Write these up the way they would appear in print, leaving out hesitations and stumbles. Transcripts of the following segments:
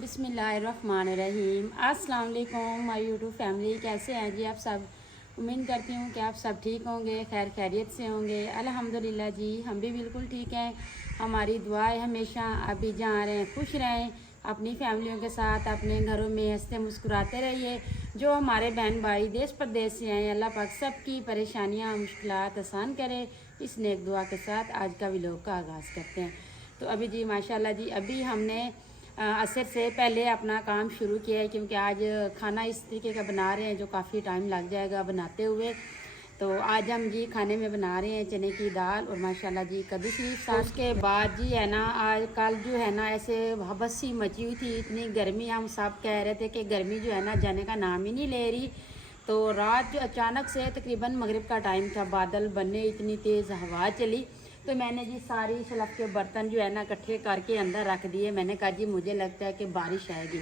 बिस्मिल्लाहिर्रहमानिर्रहीम। अस्सलाम वालेकुम माय यूट्यूब फैमिली, कैसे हैं जी आप सब। उम्मीद करती हूँ कि आप सब ठीक होंगे, खैर खैरियत से होंगे। अल्हम्दुलिल्लाह जी, हम भी बिल्कुल ठीक हैं। हमारी दुआएं हमेशा अभी जहाँ रहें खुश रहें, अपनी फैमिलियों के साथ अपने घरों में हंसते मुस्कुराते रहिए। जो हमारे बहन भाई देश प्रदेश से हैं, अल्लाह पाक सबकी परेशानियाँ मुश्किलात आसान करे। इस नेक दुआ के साथ आज का व्लॉग का आगाज़ करते हैं। तो अभी जी माशाल्लाह जी, अभी हमने असर से पहले अपना काम शुरू किया है, क्योंकि आज खाना इस तरीके का बना रहे हैं जो काफ़ी टाइम लग जाएगा बनाते हुए। तो आज हम जी खाने में बना रहे हैं चने की दाल और माशाल्लाह जी कद्दू शरीफ। उसके बाद जी है ना, आज कल जो है ना ऐसे हबस सी मची हुई थी, इतनी गर्मी, हम सब कह रहे थे कि गर्मी जो है ना जाने का नाम ही नहीं ले रही। तो रात जो अचानक से तकरीबन मगरिब का टाइम था, बादल बने, इतनी तेज़ हवा चली, तो मैंने जी सारी शलफ के बर्तन जो है ना इकट्ठे करके अंदर रख दिए। मैंने कहा जी मुझे लगता है कि बारिश आएगी।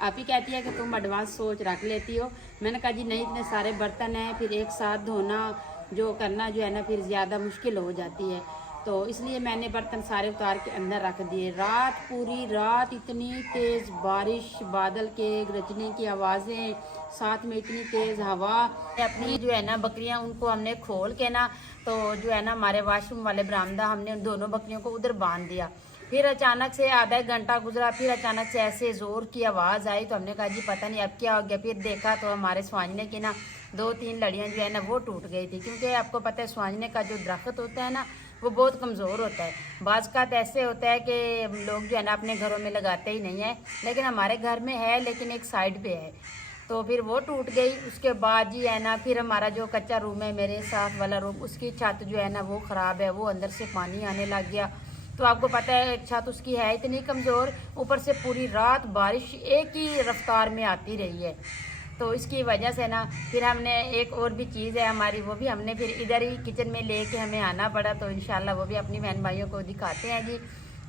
आप ही कहती है कि तुम एडवांस सोच रख लेती हो। मैंने कहा जी नहीं, इतने सारे बर्तन हैं, फिर एक साथ धोना जो करना जो है ना फिर ज़्यादा मुश्किल हो जाती है। तो इसलिए मैंने बर्तन सारे उतार के अंदर रख दिए। रात पूरी रात इतनी तेज़ बारिश, बादल के गरजने की आवाज़ें, साथ में इतनी तेज़ हवा। अपनी जो है ना बकरियां उनको हमने खोल के ना, तो जो है ना हमारे वाशरूम वाले बरामदा, हमने उन दोनों बकरियों को उधर बांध दिया। फिर अचानक से आधा एक घंटा गुजरा, फिर अचानक से ऐसे ज़ोर की आवाज़ आई, तो हमने कहा जी पता नहीं अब क्या हो गया। फिर देखा तो हमारे स्वांजने की ना 2-3 लड़ियाँ जो है ना वो टूट गई थी, क्योंकि आपको पता है स्वांजने का जो दरख्त होता है ना वो बहुत कमज़ोर होता है। बाज़ का ऐसे होता है कि लोग जो है ना अपने घरों में लगाते ही नहीं है, लेकिन हमारे घर में है, लेकिन एक साइड पे है, तो फिर वो टूट गई। उसके बाद जी है ना फिर हमारा जो कच्चा रूम है, मेरे साथ वाला रूम, उसकी छत जो है ना वो ख़राब है, वो अंदर से पानी आने लग गया। तो आपको पता है छत उसकी है इतनी कमज़ोर, ऊपर से पूरी रात बारिश एक ही रफ्तार में आती रही है। तो इसकी वजह से ना फिर हमने एक और भी चीज़ है हमारी, वो भी हमने फिर इधर ही किचन में लेके हमें आना पड़ा। तो इंशाल्लाह वो भी अपनी बहन भाइयों को दिखाते हैं जी।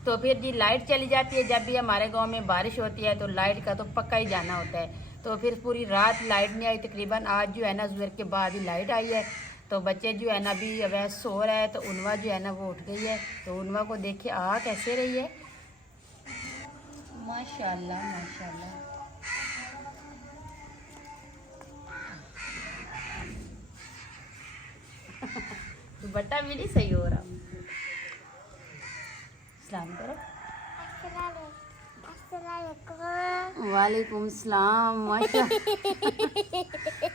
तो फिर जी लाइट चली जाती है, जब भी हमारे गांव में बारिश होती है तो लाइट का तो पक्का ही जाना होता है। तो फिर पूरी रात लाइट नहीं आई, तकरीबन आज जो है ना ज़ुहर के बाद ही लाइट आई है। तो बच्चे जो है ना अभी वह सो रहा है, तो उनवा जो है ना वो उठ गई है। तो उनवा को देखे आ कैसे रही है, माशाल्लाह माशाल्लाह। दुपट्टा भी नहीं सही हो रहा। सलाम करो। वालेकुम सलाम।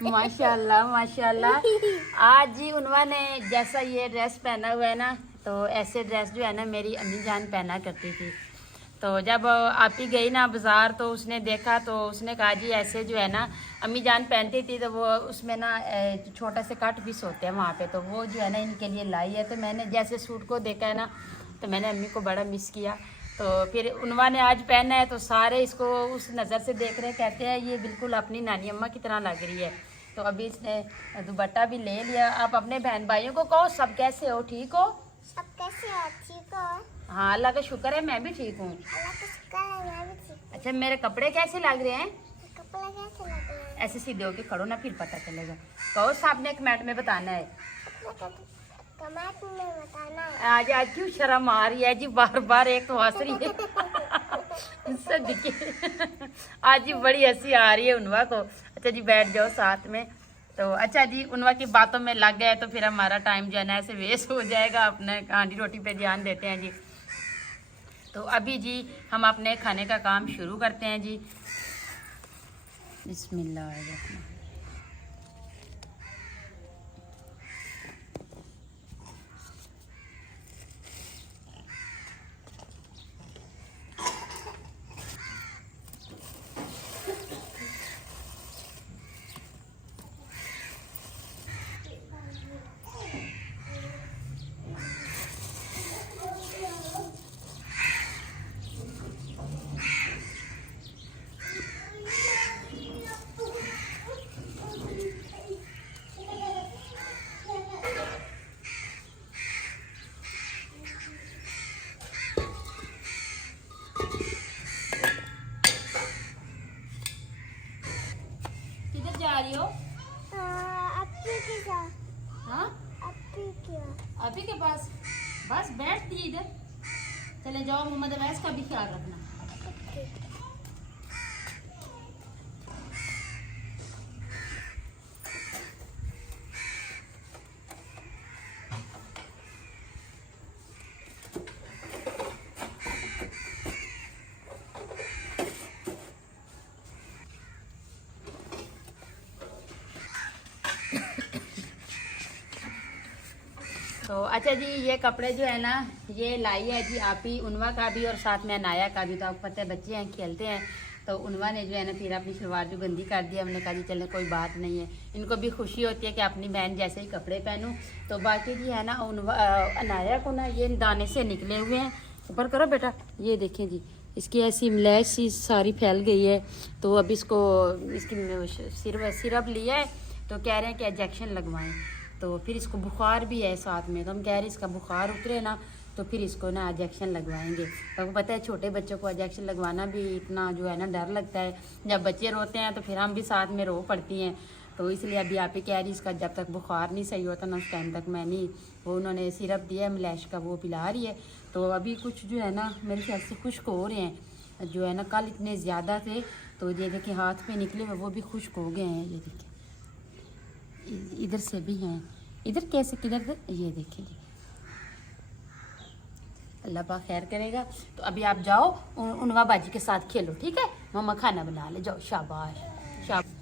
माशाल्लाह माशाल्लाह। आज जी उन्होंने जैसा ये ड्रेस पहना हुआ है ना, तो ऐसे ड्रेस जो है ना मेरी अम्मी जान पहना करती थी। तो जब आप ही गई ना बाज़ार, तो उसने देखा, तो उसने कहा जी ऐसे जो है ना अम्मी जान पहनती थी, तो वो उसमें ना छोटा से कट पीस होते हैं वहाँ पे, तो वो जो है ना इनके लिए लाई है। तो मैंने जैसे सूट को देखा है ना, तो मैंने अम्मी को बड़ा मिस किया। तो फिर उन्वा ने आज पहना है, तो सारे इसको उस नज़र से देख रहे, कहते हैं ये बिल्कुल अपनी नानी अम्मा की तरह लग रही है। तो अभी इसने दुपट्टा भी ले लिया। आप अपने बहन भाइयों को कहो सब कैसे हो, ठीक हो? सब कैसे हो, ठीक हो? हाँ अल्लाह का शुक्र है, मैं भी ठीक हूँ। अल्लाह का शुक्र है, मैं भी ठीक। अच्छा मेरे कपड़े कैसे लग रहे हैं? कपड़ा कैसे लग रहा है? ऐसे सीधे होके खड़ो ना, फिर पता चलेगा। कहो साहब ने कमेंट में बताना है। कमेंट में बताना है। आज क्यों शर्म आ रही है जी, बार बार एक तो हंस रही है सदके। आज जी बड़ी हंसी आ रही है उनवा को। अच्छा जी बैठ जाओ साथ में। तो अच्छा जी उनवा की बातों में लग गए तो फिर हमारा टाइम जो है ना ऐसे वेस्ट हो जाएगा। अपने हांडी रोटी पे ध्यान देते हैं जी। तो अभी जी हम अपने खाने का काम शुरू करते हैं जी। बिस्मिल्लाह। किधर जा रही हो? अप्पी के साथ। हाँ अभी के पास। बस बैठ दी इधर। चले जाओ, मोहम्मद अवैस का भी ख्याल रखना। तो अच्छा जी ये कपड़े जो है ना ये लाई है जी आप ही, उनवा का भी और साथ में अनाया का भी। तो आपको पता है बच्चे हैं खेलते हैं, तो उनवा ने जो है ना फिर अपनी शलवार जो गंदी कर दी। हमने कहा जी चलने कोई बात नहीं है, इनको भी खुशी होती है कि अपनी बहन जैसे ही कपड़े पहनूं। तो बाकी जी है ना उनवा अनाया को ना ये दाने से निकले हुए हैं। ऊपर करो बेटा, ये देखें जी इसकी ऐसी मलैश सी सारी फैल गई है। तो अब इसको इसकी सिरप लिया है तो कह रहे हैं कि इंजेक्शन लगवाएं। तो फिर इसको बुखार भी है साथ में, तो हम कह रहे हैं इसका बुखार उतरे ना तो फिर इसको ना इंजेक्शन लगवाएंगे। तो आपको पता है छोटे बच्चों को इंजेक्शन लगवाना भी इतना जो है ना डर लगता है। जब बच्चे रोते हैं तो फिर हम भी साथ में रो पड़ती हैं। तो इसलिए अभी आप ही कह रही इसका जब तक बुखार नहीं सही होता ना उस टाइम तक मैं नहीं, वो उन्होंने सिरप दिया है मलैश का वो पिला रही है। तो अभी कुछ जो है ना मेरे ख्याल से खुश्क हो रहे हैं जो है ना, कल इतने ज़्यादा थे। तो ये देखिए हाथ पे निकले हुए वो भी खुश्क हो गए हैं। ये देखिए इधर से भी हैं, इधर कैसे किधर, ये देखिए अल्लाह पाक खैर करेगा। तो अभी आप जाओ उनवा बाजी के साथ खेलो, ठीक है? मम्मा खाना बना ले, जाओ। शाबाश शाबाश।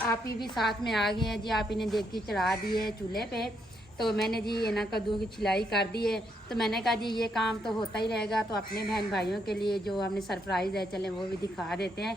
आप ही भी साथ में आ गए हैं जी। आप इन्हें देख के चढ़ा दिए है चूल्हे पे। तो मैंने जी ये ना कद्दू की छिलाई कर दी है। तो मैंने कहा जी ये काम तो होता ही रहेगा, तो अपने बहन भाइयों के लिए जो हमने सरप्राइज़ है चलें वो भी दिखा देते हैं।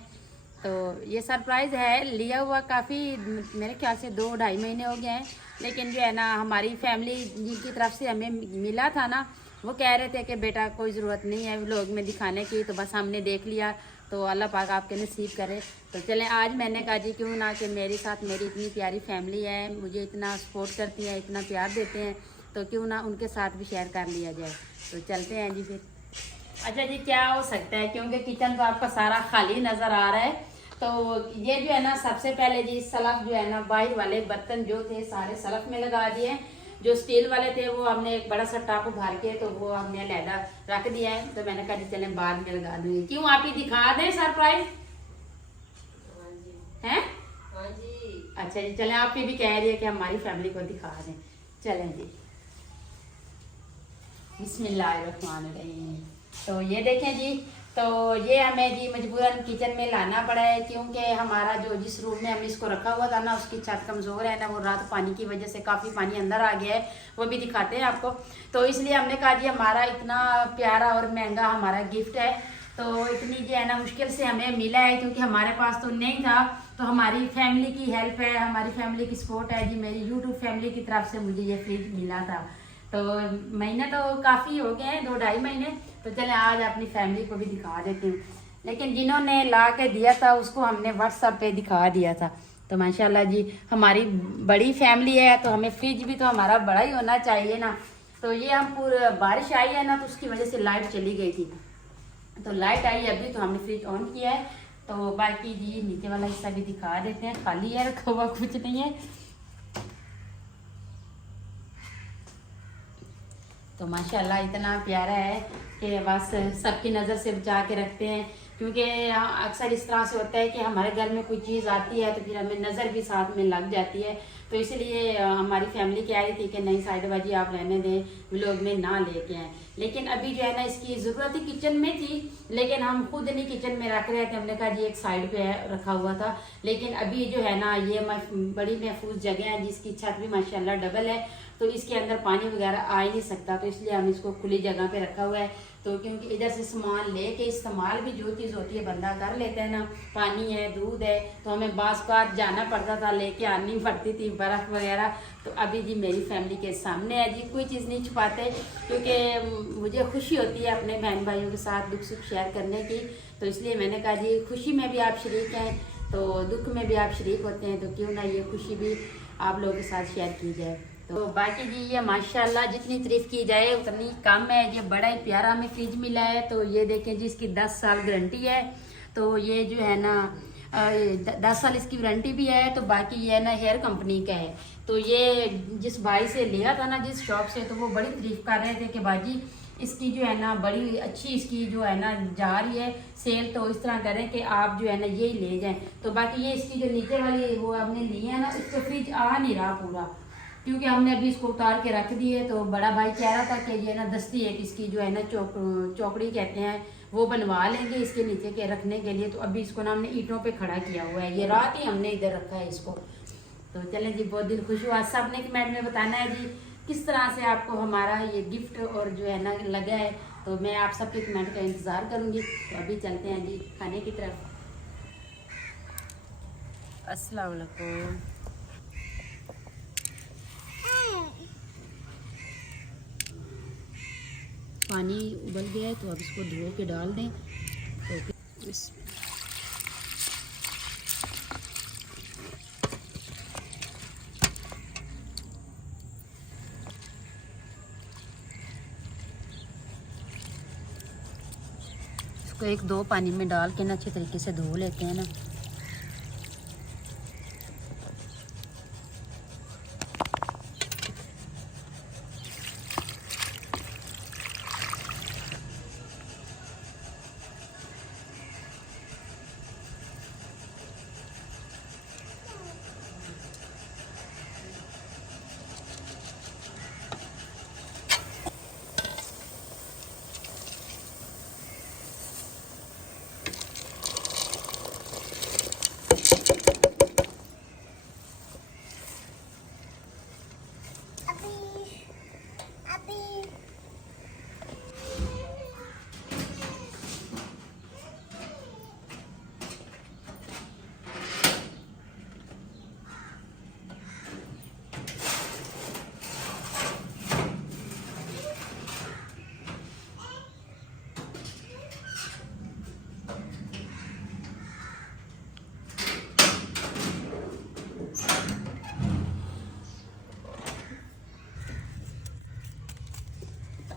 तो ये सरप्राइज़ है लिया हुआ काफ़ी मेरे ख्याल से 2-2.5 महीने हो गए हैं। लेकिन जो है ना हमारी फैमिली जिनकी तरफ से हमें मिला था ना वो कह रहे थे कि बेटा कोई ज़रूरत नहीं है व्लॉग में दिखाने की, तो बस हमने देख लिया। तो अल्लाह पाक आपके नसीब करे। तो चलें आज मैंने कहा जी क्यों ना कि मेरे साथ मेरी इतनी प्यारी फैमिली है, मुझे इतना सपोर्ट करती है, इतना प्यार देते हैं, तो क्यों ना उनके साथ भी शेयर कर लिया जाए। तो चलते हैं जी फिर। अच्छा जी, क्या हो सकता है क्योंकि किचन तो आपका सारा खाली नजर आ रहा है। तो ये जो है ना, सबसे पहले जी सलफ जो है ना, बाहर वाले बर्तन जो थे सारे सलफ में लगा दिए। जो स्टील वाले थे वो हमने एक बड़ा सा टप भर के तो वो हमने अलहदा रख दिया है। तो मैंने कहा जी चले बाद में लगा दूंगी। क्यों, आप ही दिखा दें सरप्राइज है? हाँ जी। अच्छा जी, चले आप भी कह रही है कि हमारी फैमिली को दिखा दें। चलें जी, बिस्मिल्लाहिर्रहमानिर्रहीम। तो ये देखें जी, तो ये हमें जी मजबूरन किचन में लाना पड़ा है क्योंकि हमारा जो जिस रूम में हम इसको रखा हुआ था ना, उसकी छत कमज़ोर है ना, वो रात पानी की वजह से काफ़ी पानी अंदर आ गया है। वो भी दिखाते हैं आपको। तो इसलिए हमने कहा जी हमारा इतना प्यारा और महंगा हमारा गिफ्ट है, तो इतनी जो है ना मुश्किल से हमें मिला है क्योंकि हमारे पास तो नहीं था। तो हमारी फैमिली की हेल्प है, हमारी फैमिली की सपोर्ट है जी, मेरी यूट्यूब फैमिली की तरफ से मुझे ये फ्रिज मिला था। तो महीने तो काफ़ी हो गए हैं, 2-2.5 महीने। तो चले आज अपनी फैमिली को भी दिखा देती हूँ। लेकिन जिन्होंने ला के दिया था उसको हमने व्हाट्सएप पे दिखा दिया था। तो माशाल्लाह जी हमारी बड़ी फैमिली है, तो हमें फ्रिज भी तो हमारा बड़ा ही होना चाहिए ना। तो ये हम पूरा बारिश आई है ना, तो उसकी वजह से लाइट चली गई थी। तो लाइट आई अभी, तो हमने फ्रिज ऑन किया है। तो बाकी जी नीचे वाला हिस्सा भी दिखा देते हैं, खाली है, रखा हुआ कुछ नहीं है। तो माशाल्लाह इतना प्यारा है कि बस सबकी नज़र से बचा के रखते हैं। क्योंकि अक्सर इस तरह से होता है कि हमारे घर में कोई चीज़ आती है तो फिर हमें नज़र भी साथ में लग जाती है। तो इसलिए हमारी फैमिली कह रही थी कि नहीं साइड बाजी आप रहने दें, व्लॉग में ना लेके आए। लेकिन अभी जो है ना इसकी ज़रूरत ही किचन में थी, लेकिन हम खुद नहीं किचन में रख रहे थे। हमने कहा जी एक साइड पे रखा हुआ था। लेकिन अभी जो है ना ये बड़ी महफूज जगह है जिसकी छत भी माशाल्लाह डबल है, तो इसके अंदर पानी वगैरह आ ही नहीं सकता। तो इसलिए हम इसको खुली जगह पे रखा हुआ है। तो क्योंकि इधर से सामान लेके इस्तेमाल भी जो चीज़ होती है बंदा कर लेता है ना, पानी है, दूध है, तो हमें बास बार जाना पड़ता था, लेके आनी पड़ती थी बर्फ़ वगैरह। तो अभी जी मेरी फैमिली के सामने है जी, कोई चीज़ नहीं छुपाते क्योंकि मुझे खुशी होती है अपने बहन भाइयों के साथ दुख सुख शेयर करने की। तो इसलिए मैंने कहा जी खुशी में भी आप शरीक हैं तो दुख में भी आप शरीक होते हैं, तो क्यों ना ये खुशी भी आप लोगों के साथ शेयर की जाए। तो बाकी जी ये माशाल्लाह जितनी तारीफ की जाए उतनी कम है। ये बड़ा ही प्यारा हमें फ्रिज मिला है। तो ये देखें जी इसकी 10 साल गारंटी है। तो ये जो है ना 10 साल इसकी वारंटी भी है। तो बाकी ये है ना हेयर कंपनी का है। तो ये जिस भाई से लिया था ना जिस शॉप से, तो वो बड़ी तारीफ कर रहे थे कि बाजी इसकी जो है ना बड़ी अच्छी इसकी जो है ना जा रही है सेल। तो इस तरह करें कि आप जो है ना यही ले जाएं। तो बाकी ये इसकी जो नीचे वाली वो हमने ली है ना, इसका फ्रिज आ नहीं रहा पूरा क्योंकि हमने अभी इसको उतार के रख दी है। तो बड़ा भाई कह रहा था कि ये ना दस्ती है कि इसकी जो है ना चौकड़ी कहते हैं वो बनवा लेंगे इसके नीचे के रखने के लिए। तो अभी इसको ना हमने ईंटों पे खड़ा किया हुआ है, ये रात ही हमने इधर रखा है इसको। तो चलें जी, बहुत दिल खुश हुआ। सब ने कमेंट में बताना है जी किस तरह से आपको हमारा ये गिफ्ट और जो है ना लगा है। तो मैं आप सबके कमेंट का इंतज़ार करूँगी। तो अभी चलते हैं जी खाने की तरफ। अस्सलाम वालेकुम। पानी उबल गया है तो अब इसको धो के डाल दें। तो इसको 1-2 पानी में डाल के ना अच्छे तरीके से धो लेते हैं ना।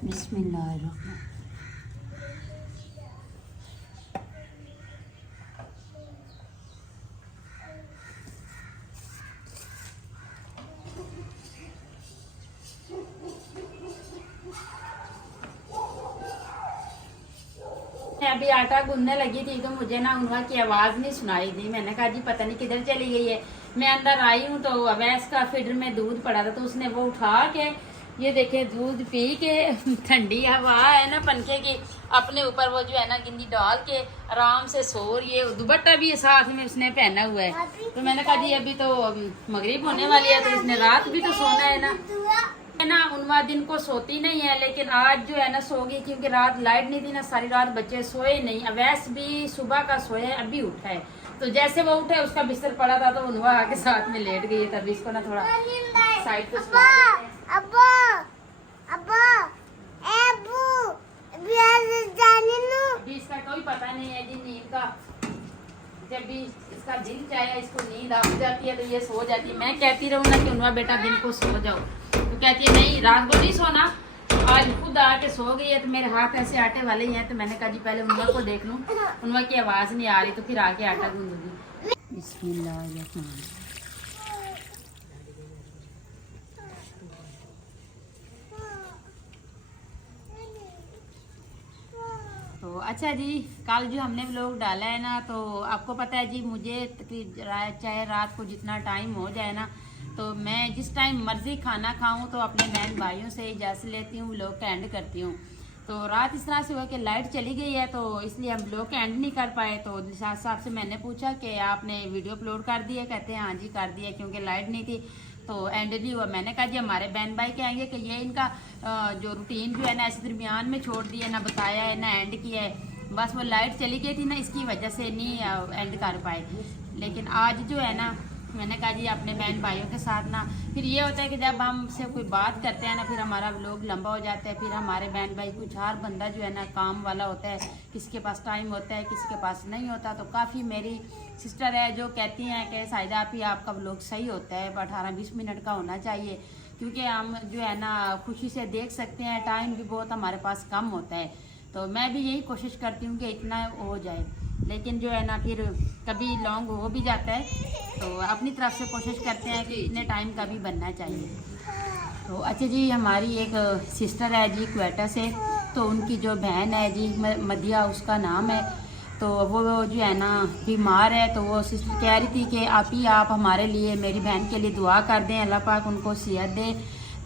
बिस्मिल्लाहिर्रहमान। अभी आटा गूंदने लगी थी तो मुझे ना उनका की आवाज नहीं सुनाई दी। मैंने कहा जी पता नहीं किधर चली गई है। मैं अंदर आई हूँ तो अवैस का फीडर में दूध पड़ा था तो उसने वो उठा के ये देखे दूध पी के ठंडी हवा है ना पंखे की अपने ऊपर वो जो है ना गिंदी डाल के आराम से सो रही है। दुपट्टा भी साथ में उसने पहना हुआ है। तो मैंने कहा जी अभी तो मगरिब होने वाली है तो इसने रात भी तो सोना है ना उनवा दिन को सोती नहीं है लेकिन आज जो है ना सो गई क्योंकि रात लाइट नहीं थी ना, सारी रात बच्चे सोए नहीं। अवैस भी सुबह का सोए अभी उठा है तो जैसे वो उठे उसका बिस्तर पड़ा था तो उनवा आके साथ में लेट गई है। तभी इसको ना थोड़ा साइड पे अभी इसका कोई पता नहीं है जी नींद का। जब भी इसका दिल चाहे इसको नींद आ जाती है तो ये सो जाती है। मैं कहती रहूँ ना कि उनवा बेटा दिन को सो जाओ तो कहती है नहीं रात को नहीं सोना। आज खुद आके सो गई है तो मेरे हाथ ऐसे आटे वाले ही हैं तो मैंने कहा जी पहले उनवा को देख लूँ। उनवा की आवाज नहीं आ रही तो फिर आके आटा गूंदूंगी। बिस्मिल्लाह। तो अच्छा जी कल जो हमने व्लॉग डाला है ना तो आपको पता है जी मुझे चाहे रात को जितना टाइम हो जाए ना तो मैं जिस टाइम मर्जी खाना खाऊं तो अपने बहन भाइयों से इजाज़त लेती हूँ, व्लॉग का एंड करती हूँ। तो रात इस तरह से हुआ कि लाइट चली गई है तो इसलिए हम व्लॉग का एंड नहीं कर पाए। तो निशात साहब से मैंने पूछा कि आपने वीडियो अपलोड कर दिया? कहते हैं हाँ जी कर दिया क्योंकि लाइट नहीं थी तो एंड नहीं हुआ। मैंने कहा जी हमारे बहन भाई कहेंगे कि ये इनका जो रूटीन जो है ना ऐसे दरमियान में छोड़ दिया, ना बताया है ना एंड किया है। बस वो लाइट चली गई थी ना इसकी वजह से नहीं एंड कर पाए। लेकिन आज जो है ना मैंने कहा जी अपने बहन भाइयों के साथ ना फिर ये होता है कि जब हमसे कोई बात करते हैं ना फिर हमारा व्लॉग लंबा हो जाता है। फिर हमारे बहन भाई कुछ हर बंदा जो है ना काम वाला होता है, किसी के पास टाइम होता है किसी के पास नहीं होता। तो काफ़ी मेरी सिस्टर है जो कहती हैं कि साइदा आप ही आपका व्लॉग सही होता है 18-20 मिनट का होना चाहिए क्योंकि हम जो है ना खुशी से देख सकते हैं। टाइम भी बहुत हमारे पास कम होता है तो मैं भी यही कोशिश करती हूँ कि इतना हो जाए। लेकिन जो है ना फिर कभी लॉन्ग हो भी जाता है तो अपनी तरफ से कोशिश करते हैं कि इतने टाइम का भी बनना चाहिए। तो अच्छा जी हमारी एक सिस्टर है जी क्वेटा से तो उनकी जो बहन है जी मदिया उसका नाम है तो वो जो है ना बीमार है। तो वो सिस्टर कह रही थी कि आप हमारे लिए मेरी बहन के लिए दुआ कर दें, अल्लाह पाक उनको सेहत दे।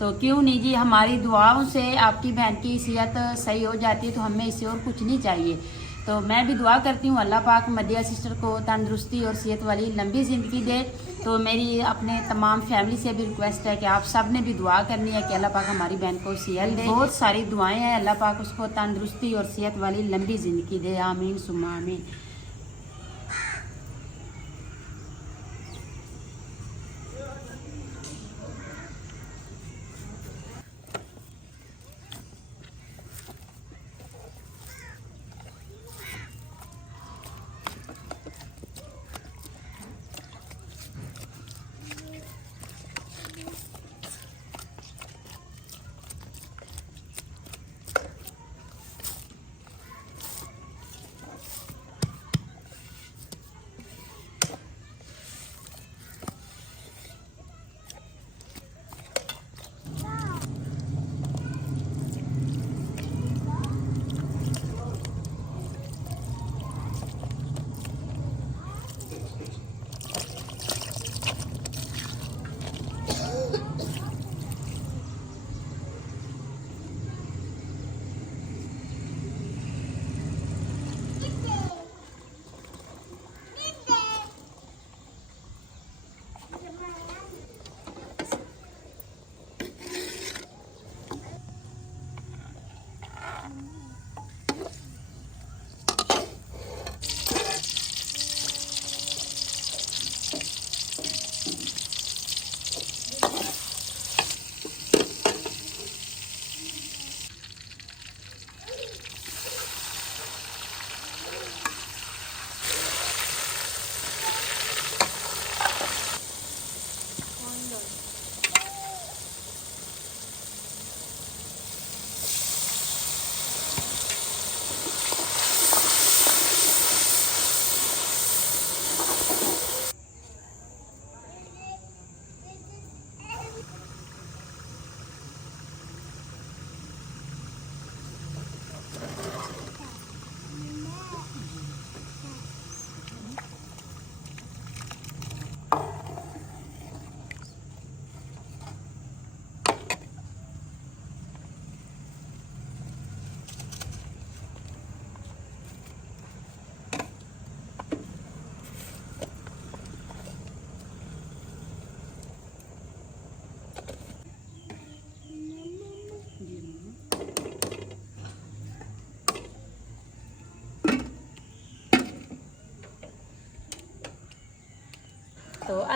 तो क्यों नहीं जी, हमारी दुआओं से आपकी बहन की सेहत सही हो जाती है तो हमें इससे और कुछ नहीं चाहिए। तो मैं भी दुआ करती हूँ अल्लाह पाक मदिया सिस्टर को तंदुरुस्ती और सेहत वाली लंबी ज़िंदगी दे। तो मेरी अपने तमाम फैमिली से भी रिक्वेस्ट है कि आप सब ने भी दुआ करनी है कि अल्लाह पाक हमारी बहन को सेहत दे। बहुत सारी दुआएं हैं, अल्लाह पाक उसको तंदुरुस्ती और सेहत वाली लंबी ज़िंदगी दे। आमीन सुम्मा आमीन।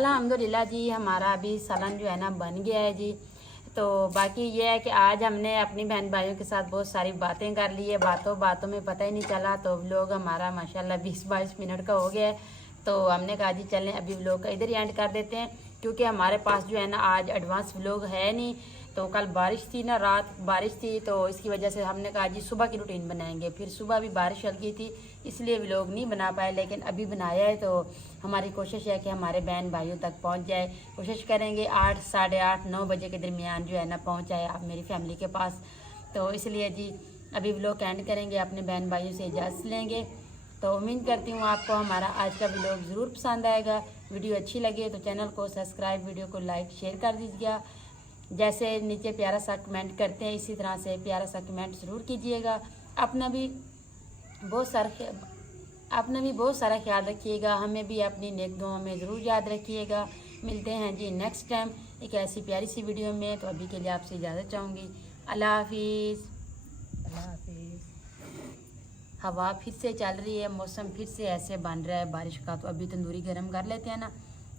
अल्हम्दुलिल्लाह जी हमारा अभी सालन जो है ना बन गया है जी। तो बाकी ये है कि आज हमने अपनी बहन भाइयों के साथ बहुत सारी बातें कर ली है, बातों में पता ही नहीं चला। तो व्लॉग हमारा माशाल्लाह 20-22 मिनट का हो गया है। तो हमने कहा जी चलें अभी व्लॉग का इधर ही एंड कर देते हैं, क्योंकि हमारे पास जो है ना आज एडवांस व्लॉग है नहीं। तो कल बारिश थी ना, रात बारिश थी, तो इसकी वजह से हमने कहा जी सुबह की रूटीन बनाएंगे। फिर सुबह भी बारिश हल्की थी, इसलिए व्लॉग नहीं बना पाए, लेकिन अभी बनाया है। तो हमारी कोशिश है कि हमारे बहन भाइयों तक पहुंच जाए। कोशिश करेंगे 8, साढ़े 8, 9 बजे के दरमियान जो है ना पहुंच जाए आप मेरी फैमिली के पास। तो इसलिए जी अभी व्लॉग एंड करेंगे, अपने बहन भाइयों से इजाज़त लेंगे। तो उम्मीद करती हूँ आपको हमारा आज का व्लॉग ज़रूर पसंद आएगा। वीडियो अच्छी लगे तो चैनल को सब्सक्राइब, वीडियो को लाइक शेयर कर दीजिएगा। जैसे नीचे प्यारा सा कमेंट करते हैं, इसी तरह से प्यारा सा कमेंट ज़रूर कीजिएगा। अपना भी बहुत सारा ख्याल रखिएगा, हमें भी अपनी नेक दुआओं में ज़रूर याद रखिएगा। मिलते हैं जी नेक्स्ट टाइम एक ऐसी प्यारी सी वीडियो में। तो अभी के लिए आपसे इजाज़त चाहूँगी। अल्लाह हाफिज़। हवा फिर से चल रही है, मौसम फिर से ऐसे बन रहा है बारिश का। तो अभी तंदूरी गर्म कर लेते हैं ना,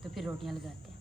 तो फिर रोटियां लगाते हैं।